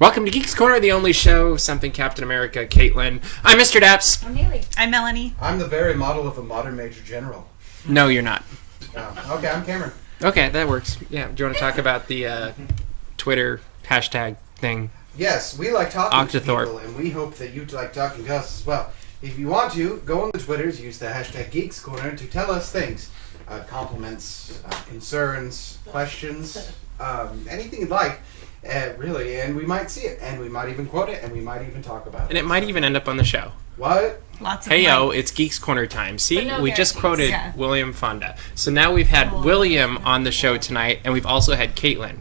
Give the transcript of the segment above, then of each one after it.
Welcome to Geeks Corner, the only show, something Captain America, Caitlin. I'm Mr. Daps. I'm Haley. I'm Melanie. I'm the very model of a modern Major General. No, you're not. Oh, okay, I'm Cameron. Okay, that works. Yeah, do you want to talk about the Twitter hashtag thing? Yes, we like talking to Octothorpe. people, and we hope that you like talking to us as well. If you want to, go on the Twitters, use the hashtag Geeks Corner to tell us things. Compliments, concerns, questions, anything you'd like. Really, and we might see it, and we might even quote it, and we might even talk about it. And it might even end up on the show. What? Lots of Hey yo, likes. it's Geeks Corner time. See, no we just quoted Yeah. William Fonda. So now we've had William on the show tonight, and we've also had Caitlin.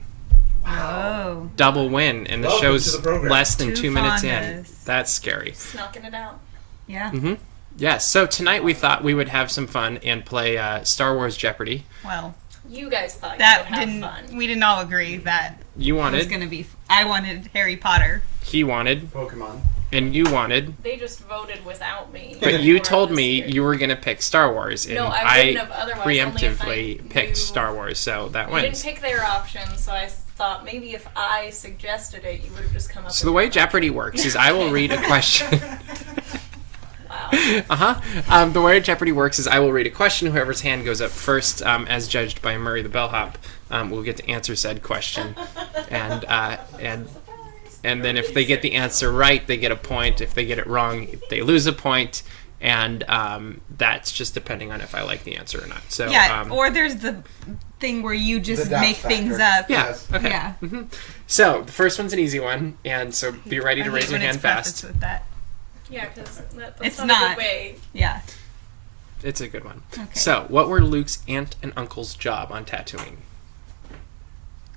Whoa. Double win, and the Welcome show's to the program. less than 2 minutes in. Fondas. That's scary. Snucking it out. Yeah. Mm-hmm. Yeah, so tonight we thought we would have some fun and play Star Wars Jeopardy. Well, You guys thought that you would have didn't. fun. We didn't all agree that You it was wanted, gonna be. I wanted Harry Potter. he wanted, Pokemon. and you wanted. They just voted without me. But you before I told was me here. you were going to pick Star Wars, and No, I wouldn't have otherwise. Only if preemptively picked you- Star Wars, so that You didn't wins. pick their option, so I thought maybe if I suggested it, you would have just come up So with the way your Jeopardy option. works is I will read a question. Wow. The way Jeopardy works is I will read a question. Whoever's hand goes up first, as judged by Murray the Bellhop, will get to answer said question, and then if they get the answer right, they get a point. If they get it wrong, they lose a point. And that's just depending on if I like the answer or not. So Yeah. Or there's the thing where you just The doubt make things factor. up. yeah. Yes. Okay. Yeah. So the first one's an easy one, and so be ready I to hate raise your when hand it's prefaced fast. with that. Yeah, because that's It's not a not. good way. Yeah. It's a good one. Okay. So, what were Luke's aunt and uncle's job on Tatooine?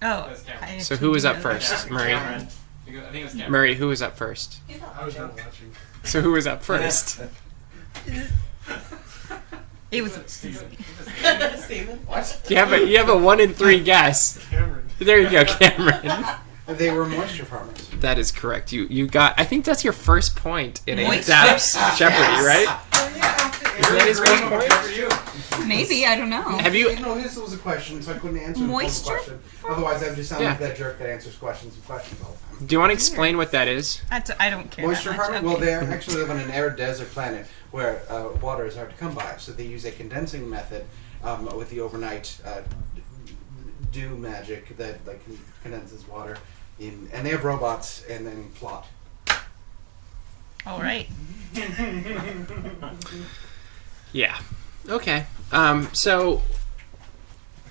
Oh. That's Cameron. I So actually who was do up know that. first? Murray. Cameron. I think it was Cameron. Murray, who was up first? I was not watching. So who was up first? It was. Steven? What? You have a 1 in 3 guess. Cameron. There you go, Cameron. They were moisture farmers. That is correct. You got. I think that's your first point in a Moist. Daps Jeopardy, right? Is that his first point? For you. Maybe, I don't know. Have you? No, his was a question, so I couldn't answer the full Moisture question. Otherwise, I would just sound Yeah. like that jerk that answers questions and questions all the time. Do you want to explain what that is? I don't care. Moisture that much. farming? Okay. Well, they actually live on an arid desert planet where water is hard to come by, so they use a condensing method with the overnight dew magic that like condenses water. And they have robots and then plot. All right. Yeah. Okay. So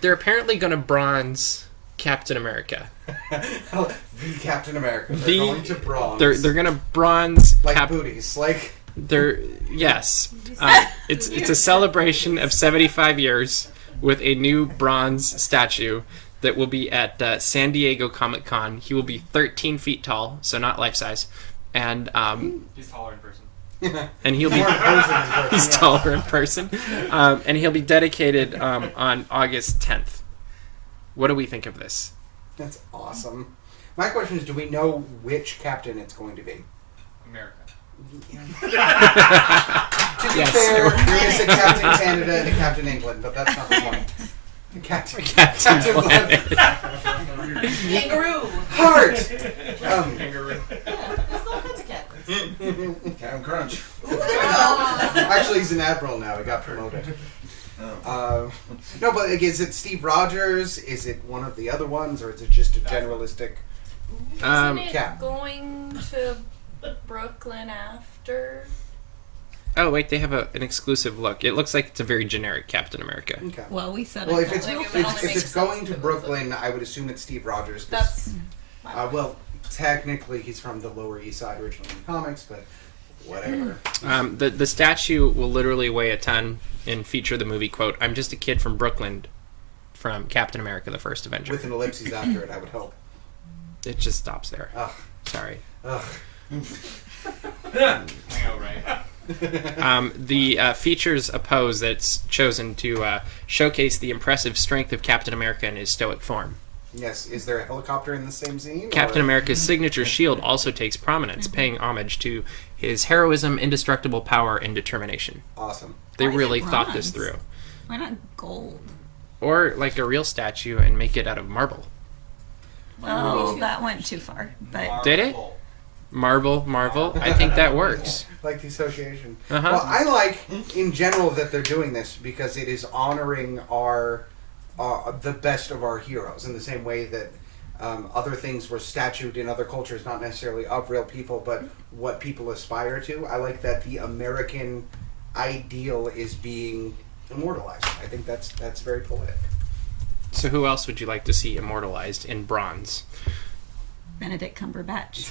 they're apparently going to bronze Captain America. The Captain America. They're The- going to bronze. They're going to bronze like booties. Like They're yes. It's a celebration of 75 years with a new bronze statue that will be at San Diego Comic Con. He will be 13 feet tall, so not life size, and He's taller in person. and he'll be more imposing in person, he's yeah. taller in person, and he'll be dedicated on August 10th. What do we think of this? That's awesome. My question is, do we know which captain it's going to be? America. To be Yes. fair, there is a Captain Canada and a Captain England, but that's not the point. Captain Captain Planet. Kangaroo! Heart! Kangaroo. There's all kinds of captains. Captain Crunch. Actually, he's an admiral now. He got promoted. No, but like, is it Steve Rogers? Is it one of the other ones, or is it just a generalistic? Isn't it Cap. going to Brooklyn after? Oh wait, they have an exclusive look. It looks like it's a very generic Captain America. Okay. Well, we said Well, it. if it's Like, it if, would only if make it's sense going to to us. Brooklyn, I would assume it's Steve Rogers. 'Cause, That's. my well, technically he's from the Lower East Side originally in the comics, but whatever. The statue will literally weigh a ton and feature the movie quote, "I'm just a kid from Brooklyn," from Captain America: The First Avenger. With an ellipses after it, I would hope. It just stops there. Ugh. Sorry. Ugh. I know, right? The features a pose that's chosen to showcase the impressive strength of Captain America in his stoic form. Yes. Is there a helicopter in the same scene? Captain or? America's signature shield also takes prominence, paying homage to his heroism, indestructible power, and determination. Awesome. They Why is it really thought this bronze? through. Why not gold? Or like a real statue and make it out of marble. Well, that went too far. But Did it? Marvel. I think that works. Like the association. Uh-huh. Well, I like in general that they're doing this because it is honoring our the best of our heroes in the same way that other things were statued in other cultures, not necessarily of real people, but what people aspire to. I like that the American ideal is being immortalized. I think that's very poetic. So who else would you like to see immortalized in bronze? Benedict Cumberbatch.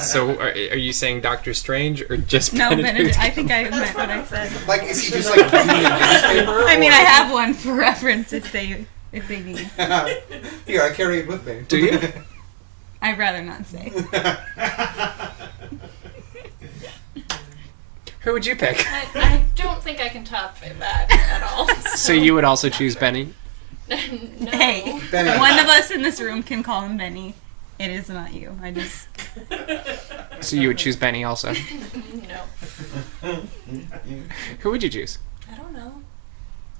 So are you saying Doctor Strange or just No, Benedict. I think I meant what I said. Like, is he just like reading a newspaper? I mean, or- I have one for reference if they need. Here, I carry it with me. Do you? I'd rather not say. Who would you pick? I don't think I can top that at all. So you would also choose Benny? No. Hey, Benny. one of us in this room can call him Benny. It is not you. I just. So you would choose Benny also? No. Who would you choose? I don't know.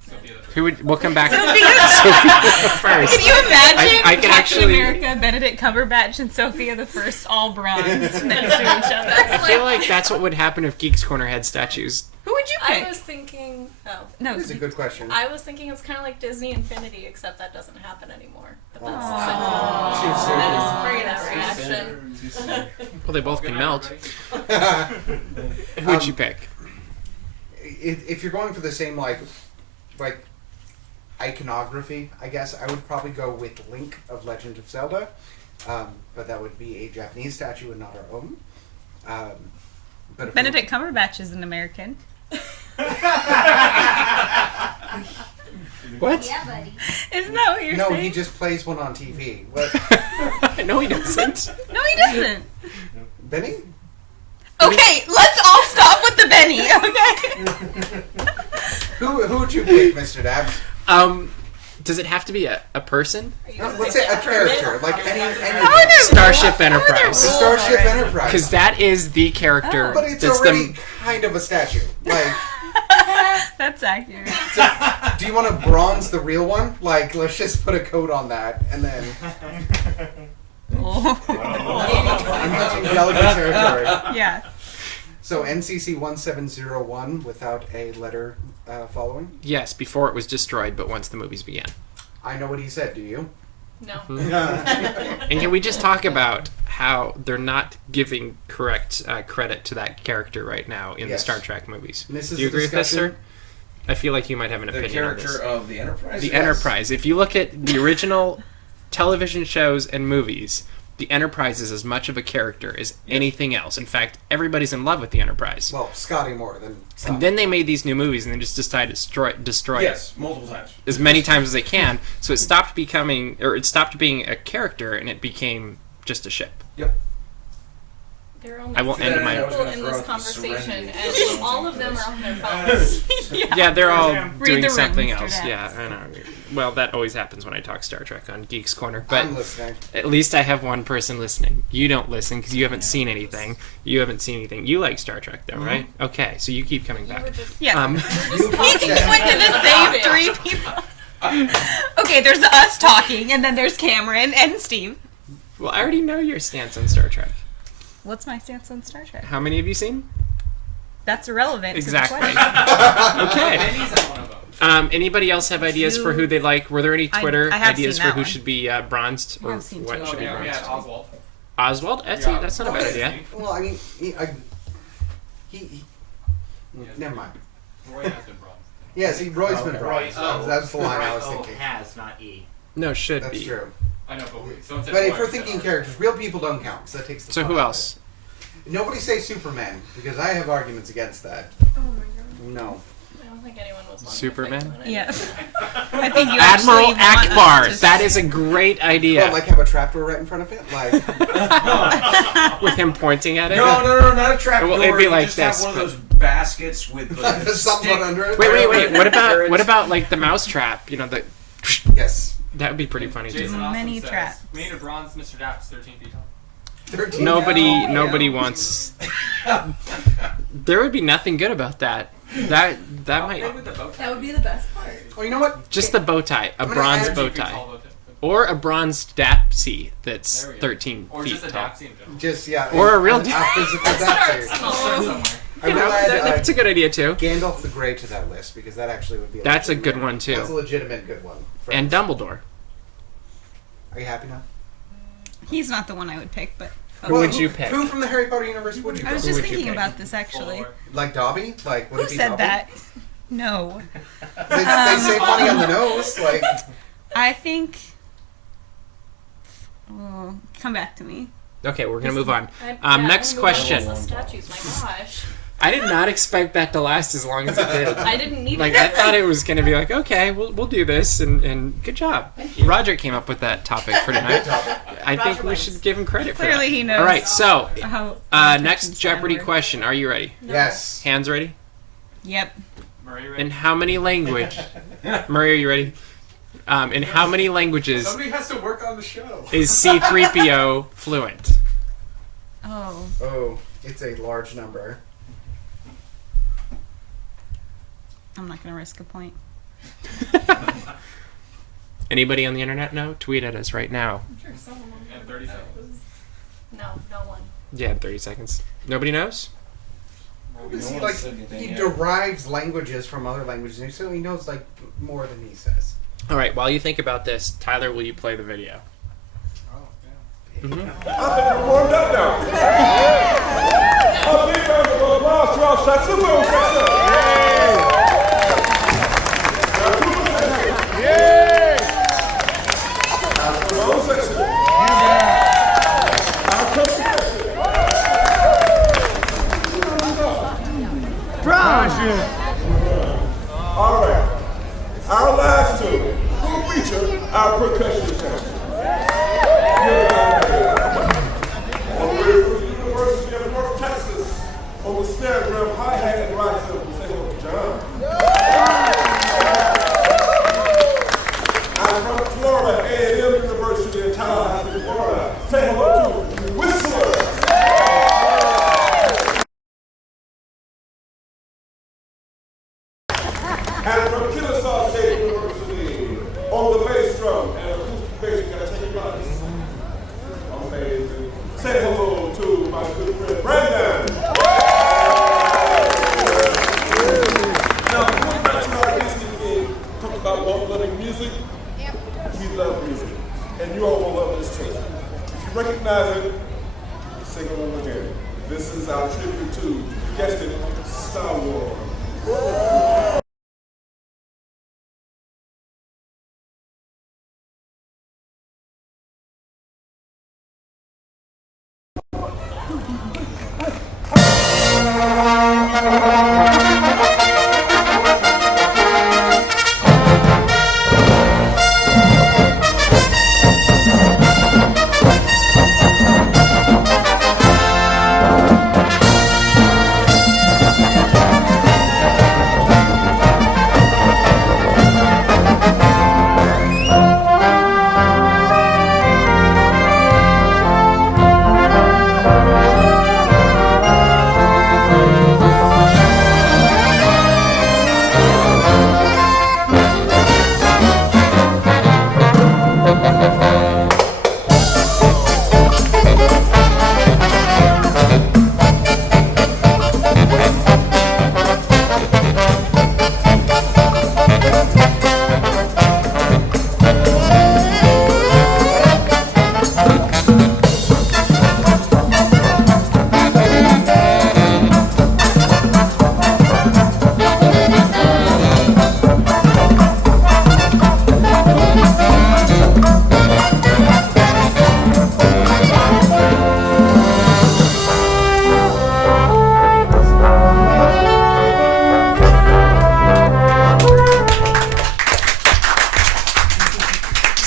Sophia the First. Who would? We'll come back. Sophia first. Can you imagine I can Captain actually- America, Benedict Cumberbatch, and Sophia the First all bronze next to each other? I feel like that's what would happen if Geeks Corner had statues. Who would you pick? I was thinking. Oh. No, That's a good question. I was thinking it's kind of like Disney Infinity, except that doesn't happen anymore. But that's Aw. that is great that reaction. Well, they both Good can night, melt. everybody. Who would you pick? If you're going for the same like iconography, I guess I would probably go with Link of Legend of Zelda, but that would be a Japanese statue and not our own. But if Benedict Cumberbatch is an American. What? Yeah, buddy. Isn't that what you're no, saying? he just plays one on TV. What? No, he doesn't. No, he doesn't. Benny? Okay, let's all stop with the Benny, okay? Who would you pick, Mr. Dabbs? Does it have to be a person? Are you No, gonna let's say say a Kermit? character, like any How are there Starship rules? How are there Enterprise. the rules Starship already? Enterprise. Because that is the character. But it's that's already kind of a statue. Like, That's accurate. do you want to bronze the real one? Like, let's just put a coat on that, and then Oh. I'm touching delicate territory. Yeah. So NCC 1701 without a letter following. Yes, before it was destroyed, but once the movies began. I know what he said. Do you? No. And can we just talk about how they're not giving correct credit to that character right now in the Yes. Star Trek movies? This is Do you a agree with this, sir? discussion- I feel like you might have an The opinion on character this. of the Enterprise? The Yes. Enterprise. If you look at the original television shows and movies, the Enterprise is as much of a character as anything else. In fact, everybody's in love with the Enterprise. Well, Scotty more than. And then they made these new movies and then just decided to destroy it Yes, multiple times. as many times as they can. So it stopped becoming, or it stopped being a character and it became just a ship. There are only I won't three end my- people in this conversation, and all of them are on their phones. Yeah, they're all Read doing the room, something Mr. else. Dax. Yeah, I know. Well, that always happens when I talk Star Trek on Geeks Corner. But I'm listening. at least I have one person listening. You don't listen because you haven't seen anything. You haven't seen anything. You like Star Trek, though, right? Okay, so you keep coming You back. were just, Yeah. You You watched it. went to the same three people. Okay, there's us talking, and then there's Cameron and Steve. Well, I already know your stance on Star Trek. What's my stance on Star Trek? How many have you seen? That's irrelevant. Exactly. To the question. Okay. Benny's at one of them. Anybody else have ideas for who they like? Were there any I- Twitter I have ideas seen for that who one. should be bronzed I or have seen what two. should Oh, be yeah, we bronzed? had Oswald. Oswald? That's that's not a bad Okay. idea. Well, I mean, he never mind. Roy has been bronzed. Yes, Roy's been Okay. bronzed. Roy, That's the line I was O thinking. has, not E. No, should That's be. true. I know, but someone said But Roy, if we're I said thinking Oswald. characters, real people don't count, because that takes the So fun who out of else? it. Nobody say Superman, because I have arguments against that. oh my god. No. I don't think anyone was wanting Superman? To pick one. Yeah. I think you Admiral actually want Akbar. us to- That is a great idea. Well, like have a trapdoor right in front of it? Like, With him pointing at it. No, not a trap Well, door. it'd be You like just this, have one of but- those baskets with like there's something stick. under it? Wait. What Carrots. about like the mousetrap? You know, the Yes. that would be pretty funny too. Jason Austin Many says, traps. We need a bronze Mr. Daps, 13 feet tall. 13. Nobody wants. There would be nothing good about that. That How might big would the bow tie That would be the best part. Oh, you know what? just the bow tie, a I'm gonna bronze add bow Feet tie. tall, Or a bronze DAPs that's There we go. 13 Or feet just a tall. DAPs in general. Just yeah. Or a real a physical adapter. I'll start somewhere. I You would know, add that's a good idea too. Gandalf the Grey to that list because that actually would be. That's a legitimate- good one, too. That's a legitimate good one. And Dumbledore. Are you happy now? He's not the one I would pick, but Who would you pick? Who from the Harry Potter universe would you I was pick? just would you thinking pick? about this actually. Voldemort. Like Dobby? Like would Who it be said Dobby? that? No. They save money on the nose. Like I think. Oh, come back to me. Okay, we're gonna move on. Yeah, Next I'm gonna question. move on with the statues, my gosh. I did not expect that to last as long as it did. I didn't need Like it. I thought it was gonna be like, okay, we'll do this, and good job. Roger came up with that topic for tonight. I think Roger we wins. should give him credit for Clearly that. he knows. All right, so How next Jeopardy question. question. Are you ready? yes. Hands ready? Yep. Murray, ready? In how many language? Murray, are you ready? In how many languages Somebody has to work on the show. is C-3PO fluent? Oh. Oh, it's a large number. I'm not gonna risk a point. Anybody on the internet know? Tweet at us right now. I'm sure someone will And know. 30 seconds. No one. Yeah, 30 seconds. Nobody knows? Because No he one like said anything he yet. derives languages from other languages, and so he knows like more than he says. All right, while you think about this, Tyler, will you play the video? Oh, damn. Mm-hmm. I think we're warmed up now. A big round of applause to our shots of Will Jackson. Our section. Our country section. All right. Our last two will feature our percussion section. University of North Texas on the snare drum, hi-hat, and ride cymbal. Say hello to John. I'm from Florida, A&M University in Tallahassee, Florida. Say hello to Whistler. And from Kennesaw State University on the bass drum and acoustic bass, you gotta take it nice. Amazing. Say hello to my good friend Brandon. Now, going back to our Disney theme, talk about loving music. We love music, and you all will love this too. If you recognize it, sing along again. This is our tribute to, you guessed it, Star Wars.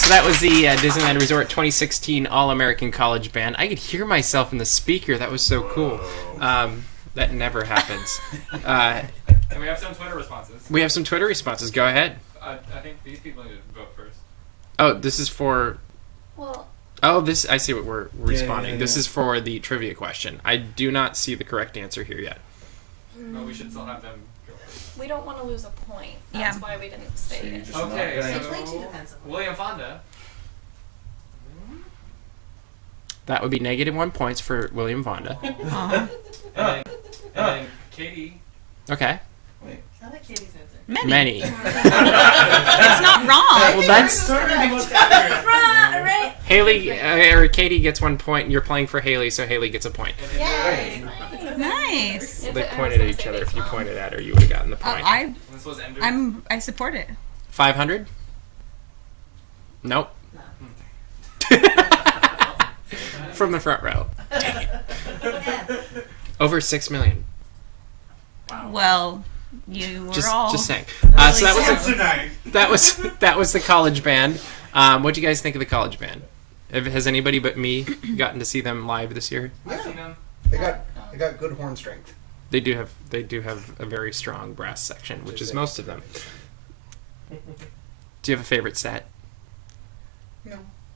So that was the Disneyland Resort 2016 All-American College Band. I could hear myself in the speaker. That was so cool. That never happens. And we have some Twitter responses. We have some Twitter responses. Go ahead. I think these people need to vote first. Oh, this is for... Well, Oh, this... I see what we're responding. yeah, This yeah. is for the trivia question. I do not see the correct answer here yet. But we should still have them go first. we don't want to lose a point. That's Yeah. why we didn't say So you it. just Okay, not gonna so answer. William Fonda That would be -1 points for William Vonda. Aw. And then Katie. Okay. I like Katie's answer. Many. It's not wrong. Well, that's Right. Haley or Katie gets 1 point. And you're playing for Haley, so Haley gets a point. Yay. Nice. They pointed at each other. If you pointed at her, you would have gotten the point. This was Ender. I support it. 500? Nope. From the front row. Dang it. Over 6 million. Well, you were all Just saying. So that was the college band. What do you guys think of the college band? Has anybody but me gotten to see them live this year? I've seen them. They got good horn strength. They do have a very strong brass section, which is most of them. Do you have a favorite set?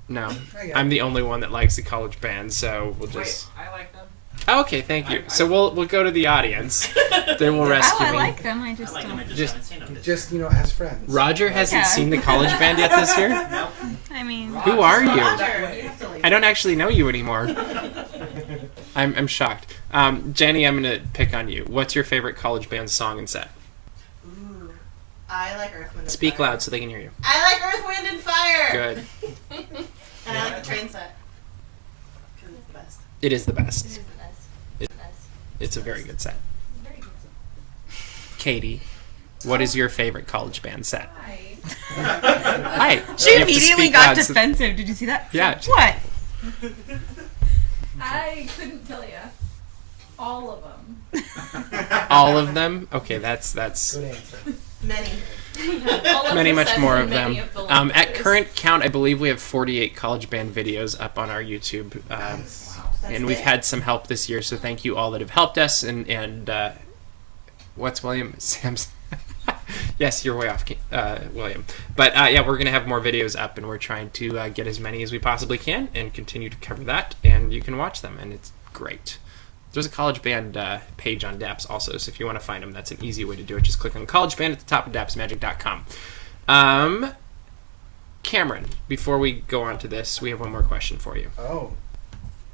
No. I'm the only one that likes the college band, so we'll just. Wait, I like them. Oh, okay, thank you. So we'll go to the audience. They will rescue I me. like them. I just don't. Just as friends. Roger hasn't Yeah. seen the college band yet this year. I mean, Who are you? Roger, you have to leave. I don't actually know you anymore. I'm shocked. Jenny, I'm gonna pick on you. What's your favorite college band song and set? Ooh. I like Earth, Wind, and Speak Fire. loud so they can hear you. I like Earth, Wind, and Fire. Good. And I like the train set. Because it's the best. It is the It best. is the best. It- It's a very good set. Very good. Katie, what is your favorite college band set? Hi. Hi. she You have to immediately speak got loud so- defensive. Did you see that? Yeah. What? I couldn't tell you. All of them. All of them? Okay, that's Good answer. Many. All of many the much sets more and of many them. of the At languages. current count, I believe we have 48 college band videos up on our YouTube. And we've had some help this year, so thank you all that have helped us. And what's William? Sam's. Yes, you're way off, William. But yeah, we're going to have more videos up, and we're trying to get as many as we possibly can and continue to cover that. And you can watch them, and it's great. There's a college band page on DAPs also, so if you want to find them, that's an easy way to do it. Just click on college band at the top of dapsmagic.com. Cameron, before we go on to this, we have one more question for you. Oh.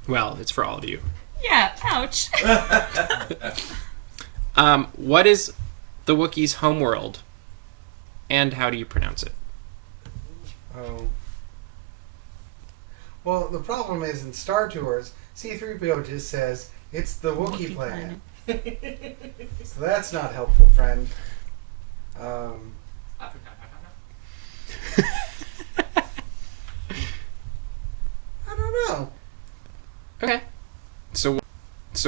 Well, it's for all of you. Yeah. Ouch. What is the Wookiees' homeworld, and how do you pronounce it? Oh. Well, the problem is in Star Tours, C-3PO just says, it's the Wookiee planet. So that's not helpful, friend. I don't know. Okay. So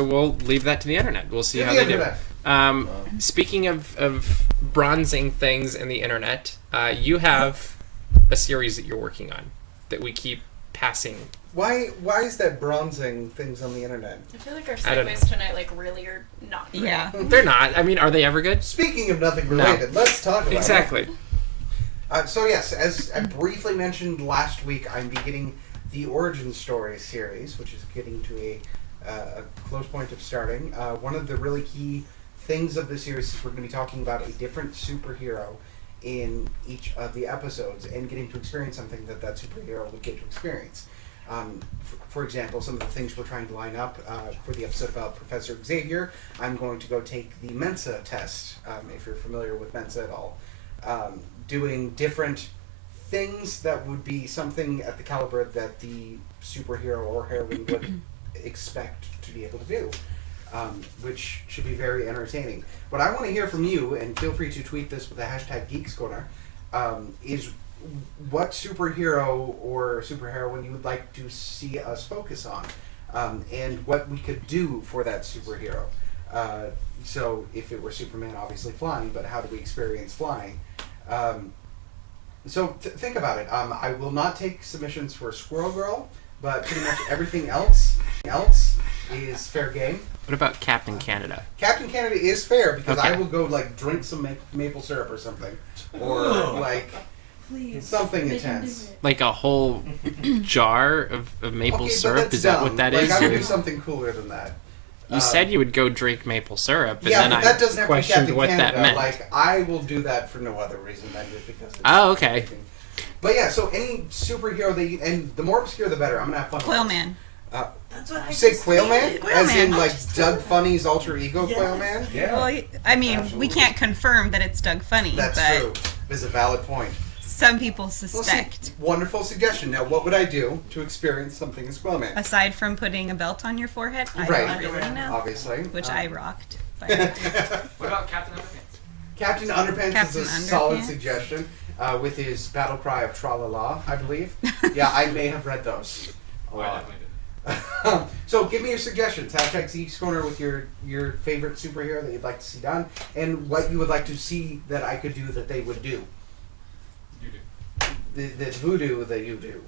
we'll leave that to the internet. We'll see To how the they do. internet. Speaking of bronzing things in the internet, you have a series that you're working on that we keep passing. Why is that bronzing things on the internet? I feel like our I don't segues tonight really are not great. Yeah. They're not. I mean, are they ever good? Speaking of nothing No. related, let's talk about Exactly. it. So yes, as I briefly mentioned last week, I'm beginning the Origin Story series, which is getting to a close point of starting. One of the really key things of the series is we're going to be talking about a different superhero in each of the episodes and getting to experience something that superhero would get to experience. For example, some of the things we're trying to line up for the episode about Professor Xavier, I'm going to go take the Mensa test, if you're familiar with Mensa at all. Doing different things that would be something at the caliber that the superhero or heroine would expect to be able to do, which should be very entertaining. What I want to hear from you, and feel free to tweet this with the hashtag Geeks Corner, is what superhero or superheroine you would like to see us focus on, and what we could do for that superhero. So if it were Superman, obviously flying, but how do we experience flying? So think about it. I will not take submissions for Squirrel Girl, but pretty much everything else is fair game. What about Captain Canada? Captain Canada is fair because Okay. I will go drink some maple syrup or something, or Please. something They can intense. do it. Like a whole jar of maple Okay, but syrup? that's Is that dumb. what that I is? would Or- do something cooler than that. You said you would go drink maple syrup, and Yeah, then but that doesn't I have to be questioned Captain what Canada. that meant. I will do that for no other reason than just because. It's Oh, okay. But yeah, so any superhero and the more obscure the better. I'm gonna have fun. with Coil this. Man. That's what You say Quail Man? Quail As Man. in, like, Doug Funny's alter ego Quail Man? Yeah. Well, I mean, we Absolutely. can't confirm that it's Doug Funny, That's but true. It's a valid point. some people Well, see, suspect. wonderful suggestion. Now, what would I do to experience something as Quail Man? Aside from putting a belt on your forehead, I Right. don't really know. Obviously. Which I rocked. But What about Captain Underpants? Captain Underpants Captain is a solid Underpants. suggestion. With his battle cry of tra-la-la, I believe. Yeah, I may have read those. Oh, I definitely did. So give me your suggestions. Hashtag Geeks Corner with your favorite superhero that you'd like to see done, and what you would like to see that I could do that they would do. You do. The voodoo that you do.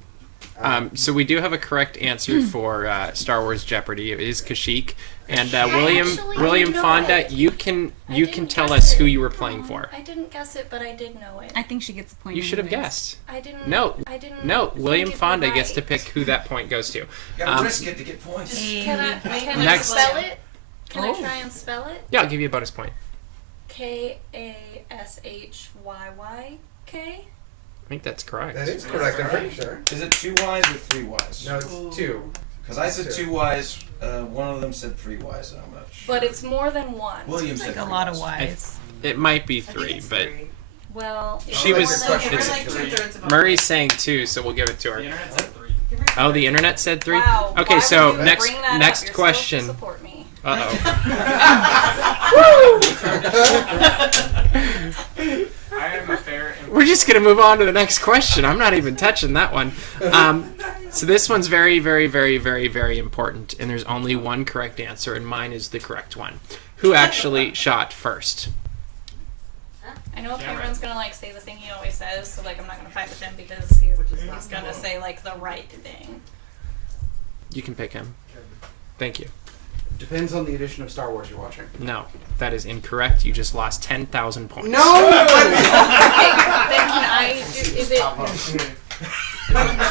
So we do have a correct answer for Star Wars Jeopardy. It is Kashyyyk, and Actually, William I know Fonda. it. You can I didn't tell guess us who it. you were playing for. I didn't guess it, but I did know it. I think she gets a point. You should have anyways. guessed. I didn't. No, I didn't. no. think William it Fonda right. gets to pick who that point goes to. You gotta Um, risk it to get points. Can I Next. spell it? Can I Oh. try and spell it? Yeah, I'll give you a bonus point. Kashhyk. I think that's correct. That is correct. I'm pretty sure. Is it 2 Ys or 3 Ys? No, it's 2. Because I said 2 Ys, one of them said 3 Ys, and I'm not sure. But it's more than one. William Like said a 3 lot of Ys. Ys. It might be 3, but Well, it's She more was- than it's- one. Murray's saying 2, so we'll give it to The her. internet said 3. Oh, the internet said 3. Wow, Okay, why so would you next bring that up? next You're supposed to question. Support me. Uh I am a fair and We're just gonna move on to the next question. I'm not even touching that one. So this one's very, very, very, very, very important, and there's only one correct answer, and mine is the correct one. Who actually shot first? I know Cameron. Cameron's gonna like say the thing he always says, so like I'm not gonna fight with him because he's gonna say like the right thing. You can pick him. Thank you. Depends on the edition of Star Wars you're watching. No, that is incorrect. You just lost 10,000 points. No! Okay, then can I do? Is it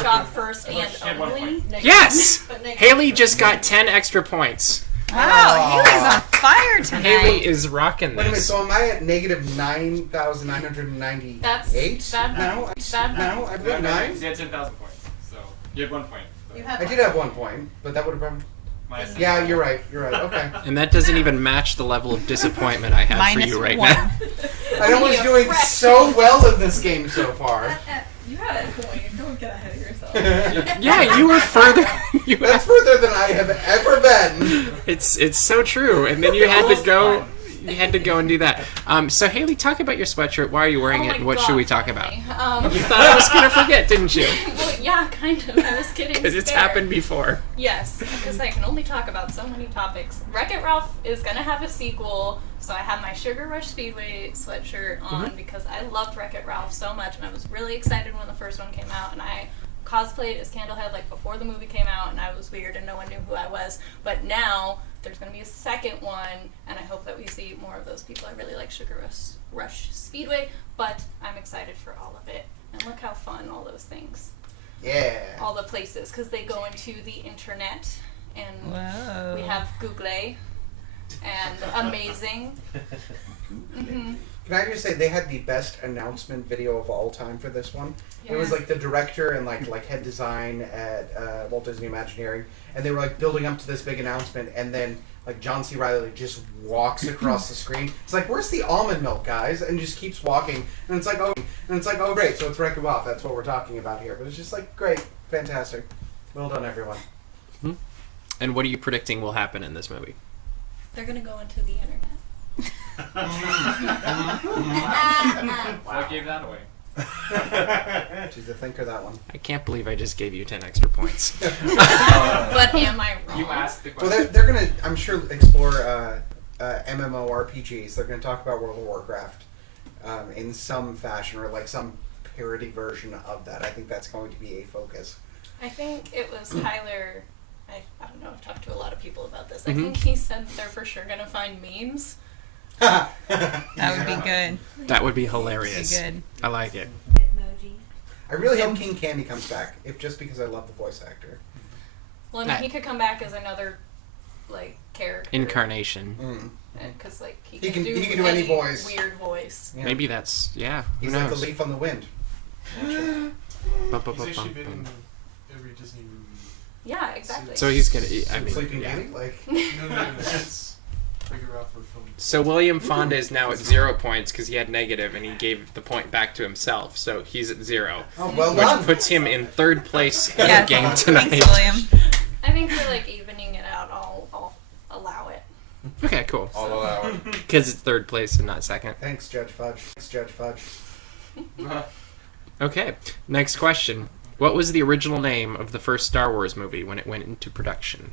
shot first and She had 1 only? point. Yes! Haley just got 10 extra points. Wow, Haley's on fire tonight. Haley is rocking Wait a minute, this. so am I at negative 9,998? That No, no, I believe 9. You had 10,000 points, so you had 1 point. I did have 1 point, but that would have been... Minus Yeah, 10,000. you're right, okay. And that doesn't even match the level of disappointment I have Minus for you right 1. now. I know he's doing so well in this game so far. You had a point. Don't get ahead of yourself. Yeah, you were further. You That's further than I have ever been. it's so true. And then you had to go. You had to go and do that. So Haley, talk about your sweatshirt. Why are you wearing Oh it? my And what God, should we talk about? Tony. You thought I was gonna forget, didn't you? Well, yeah, kind of. I was kidding. Because it's scared. happened before. Yes, because I can only talk about so many topics. Wreck-It Ralph is gonna have a sequel, so I have my Sugar Rush Speedway sweatshirt on because I loved Wreck-It Ralph so much, and I was really excited when the first one came out, and I cosplayed as Candlehead like before the movie came out, and I was weird and no one knew who I was. But now there's gonna be a second one, and I hope that we see more of those people. I really like Sugar Rush Speedway, but I'm excited for all of it. And look how fun all those things. Yeah. All the places, because they go into the internet, and Whoa. we have Google and amazing. Hmm. Can I just say they had the best announcement video of all time for this one? It was Yeah. like the director and like head design at Walt Disney Imagineering, and they were like building up to this big announcement, and then like John C. Reilly just walks across the screen. It's like, where's the almond milk, guys? And just keeps walking, and it's like, oh great, so it's Wreck-It Ralph. That's what we're talking about here. But it's just like great, fantastic, well done, everyone. And what are you predicting will happen in this movie? They're gonna go into the internet. What gave that away? She's a thinker, that one. I can't believe I just gave you 10 extra points. But am I wrong? You asked the Well, question. they're gonna, I'm sure, explore MMORPGs. They're gonna talk about World of Warcraft in some fashion, or like some parody version of that. I think that's going to be a focus. I think it was Tyler. I don't know. I've talked to a lot of people about this. I Mhm. think he said they're for sure gonna find memes. That would be good. That would be Be hilarious. good. I like it. I really hope King Candy comes back, if just because I love the voice actor. Well, I mean, he could come back as another like character. Incarnation. Because like he He can can do any voice. Weird voice. Yeah. Maybe that's, yeah. Who He's like the knows? leaf on the wind. Bum, bum, He's bum, actually bum, been bum. in every Disney movie. Yeah, exactly. So he's gonna. I mean, Sleeping yeah. Beauty? Like, No, that's figure out for film. So William Fonda is now at 0 points because he had negative and he gave the point back to himself. So he's at 0, oh, well which done. puts him in 3rd place in Yeah. the game tonight. Thanks, William. I think for like evening it out, I'll allow it. Okay, cool. I'll allow it. Because it's 3rd place and not 2nd. Thanks, Judge Fudge. Thanks, Judge Fudge. Okay, next question. What was the original name of the first Star Wars movie when it went into production?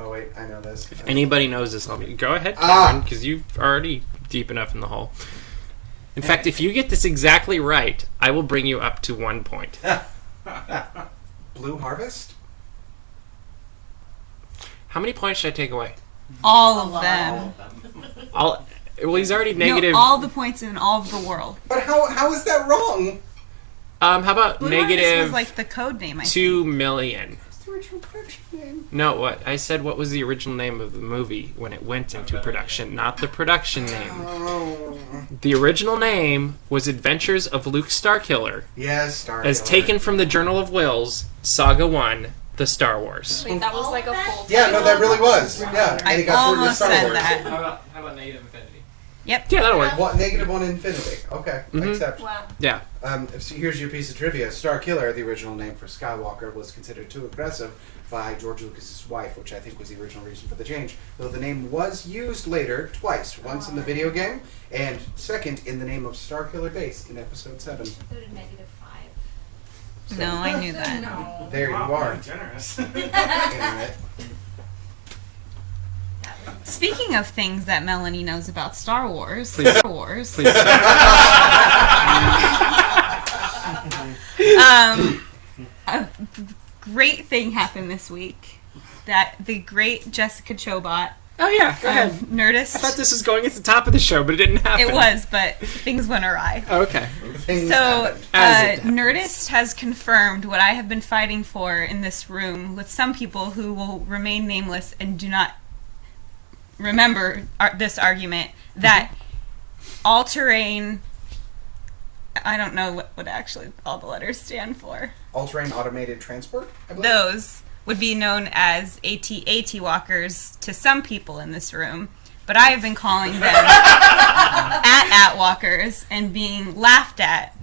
Oh, wait, I know this. If anybody knows this, let me go ahead, Ah. Cameron, because you're already deep enough in the hole. In fact, if you get this exactly right, I will bring you up to 1 point. Blue Harvest? How many points should I take away? All of them. Well, he's already negative. No, all the points in all of the world. But how is that wrong? How about Blue Harvest negative was like the code name, I think. 2 million? It's the original production name. No, what? I said what was the original name of the movie when it went into production, not the production name. Oh. The original name was Adventures of Luke Starkiller, Yes, Starkiller. as taken from the Journal of Wills, Saga 1, The Star Wars. Wait, that was like a full. Yeah, no, title? that really was. Yeah, and he I got through to almost Star said Wars. that. How about negative infinity? Yep. Yeah, that'll work. What, -1 infinity? Okay, Mhm. accept. Wow. Yeah. So here's your piece of trivia. Starkiller, the original name for Skywalker, was considered too aggressive by George Lucas's wife, which I think was the original reason for the change. Though the name was used later twice, once in the video game, and second in the name of Starkiller Base in Episode 7. Go to -5. No, I knew that. No. There you Wow, are, very generous. Internet. Speaking of things that Melanie knows about Star Wars, Please. Star Wars. Please. A great thing happened this week. That the great Jessica Chobot, Oh, yeah, go ahead. Nerdist. I thought this was going at the top of the show, but it didn't happen. It was, but things went awry. Oh, okay. Things So, happened. As it happens. Nerdist has confirmed what I have been fighting for in this room with some people who will remain nameless and do not remember this argument, that all-terrain, I don't know what actually all the letters stand for. All-terrain automated transport, I believe? Those would be known as AT walkers to some people in this room, but I have been calling them at walkers and being laughed at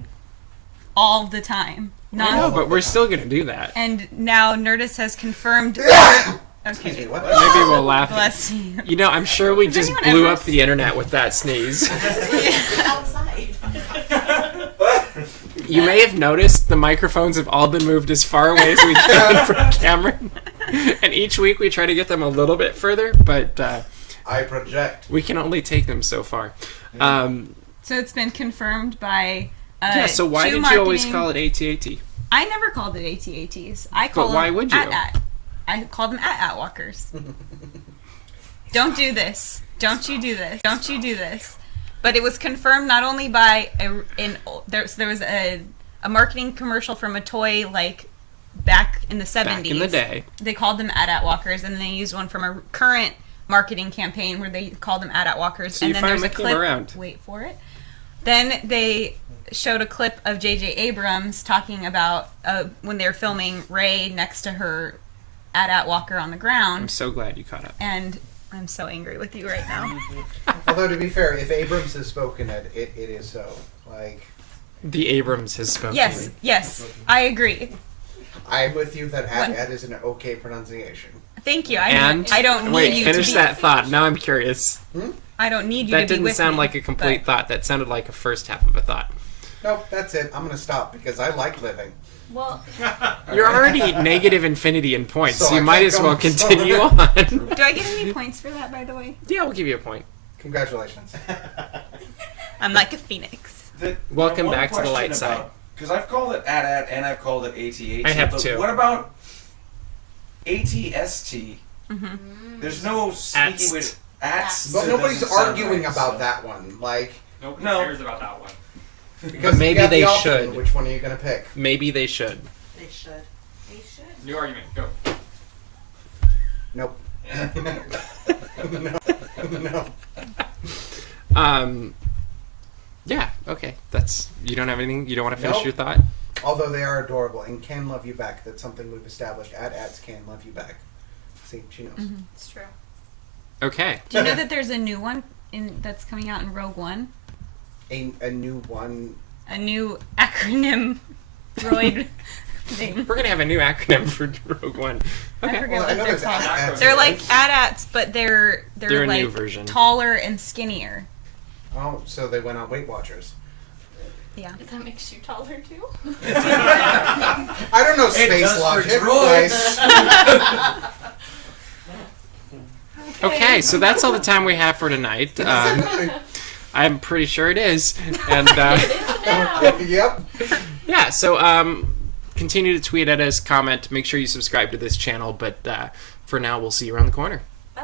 all the time. No, but we're still going to do that. And now Nerdist has confirmed. Excuse me, Okay, what? Maybe we'll laugh. bless you. You know, I'm sure we just anyone blew ever up the internet with that sneeze. Outside. You may have noticed the microphones have all been moved as far away as we can from Cameron. And each week we try to get them a little bit further, but I project. we can only take them so far. So it's been confirmed by. Yeah, so why two did you always marketing- call it AT-AT? I never called it AT-ATs. I call why them would you? at. I call them at walkers. Don't do this. Don't you do this. Don't you do this. But it was confirmed not only by there was a marketing commercial from a toy like back in the 70s. Back in the day. They called them at walkers, and then they used one from a current marketing campaign where they called them at walkers. So and you then finally there's a came clip. around. Wait for it. Then they showed a clip of J.J. Abrams talking about when they were filming Rey next to her at walker on the I'm ground, so glad you caught up. and I'm so angry with you right now. Although, to be fair, if Abrams has spoken it is so. Like, The Abrams has spoken. Yes, I agree. I'm with you that What? at is an okay pronunciation. Thank you. And I don't need wait, you finish to be. that thought. Now I'm curious. I don't need you That to be didn't with sound me, like a complete but- thought. That sounded like a first half of a thought. Nope, that's it. I'm gonna stop because I like living. Well, You're already negative infinity in points, so So you I might can't as go well on. continue on. Do I get any points for that, by the way? Yeah, we'll give you a point. Congratulations. I'm like a phoenix. Welcome back to the light side. Because I've called it at and I've called it AT-AT. I have but too. What about ATST? Mm-hmm. There's no sneaky Ats. way to... Ats. But nobody's doesn't sound arguing right, about so- that one. Like, Nobody No. cares about that one. because maybe you got they the option, should. Which one are you gonna pick? Maybe they should. They should. They should. New argument. Go. Nope. no. Yeah, okay. You don't have anything? You don't want to finish Nope. your thought? Although they are adorable and can love you back. That's something we've established. AT-ATs can love you back. See, she knows. It's true. Okay. Do you know that there's a new one that's coming out in Rogue One? A new one. A new acronym droid thing. We're going to have a new acronym for Rogue One. I Okay. forget Well, I what know they're there's called. AT-ATs. They're like right? AT-ATs, but they're They're a like new version. taller and skinnier. Oh, so they went on Weight Watchers. Yeah. That makes you taller too? I don't know It space does for logic. droids. Guys. Okay, so that's all the time we have for tonight. I'm pretty sure it is. And Yep. yeah, so continue to tweet at us, comment, make sure you subscribe to this channel. But for now, we'll see you around the corner. Bye.